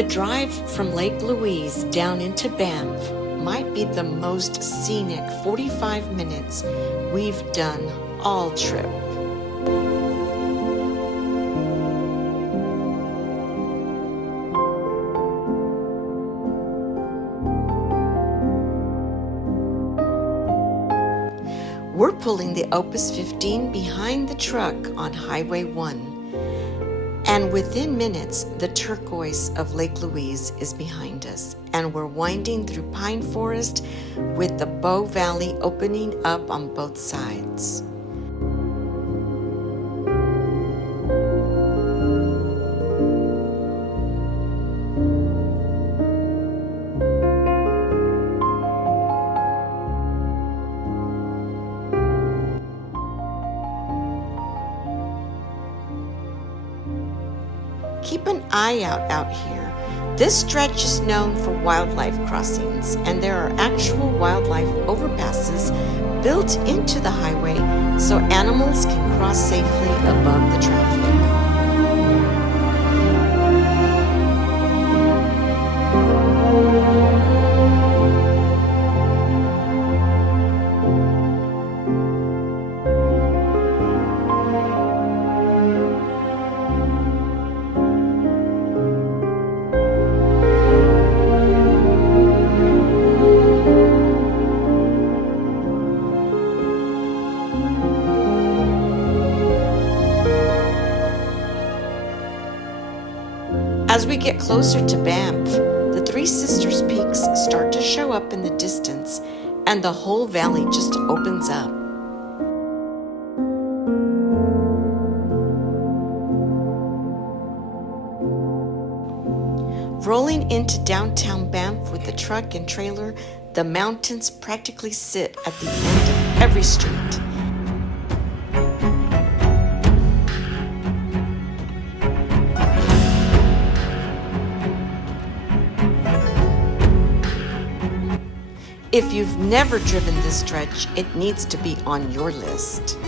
The drive from Lake Louise down into Banff might be the most scenic 45 minutes we've done all trip. We're pulling the OPUS 15 behind the truck on Highway 1. And within minutes, the turquoise of Lake Louise is behind us, and we're winding through pine forest with the Bow Valley opening up on both sides. Keep an eye out here. This stretch is known for wildlife crossings, and there are actual wildlife overpasses built into the highway so animals can cross safely above the traffic. As we get closer to Banff, the Three Sisters Peaks start to show up in the distance, and the whole valley just opens up. Rolling into downtown Banff with the truck and trailer, the mountains practically sit at the end of every street. If you've never driven this stretch, it needs to be on your list.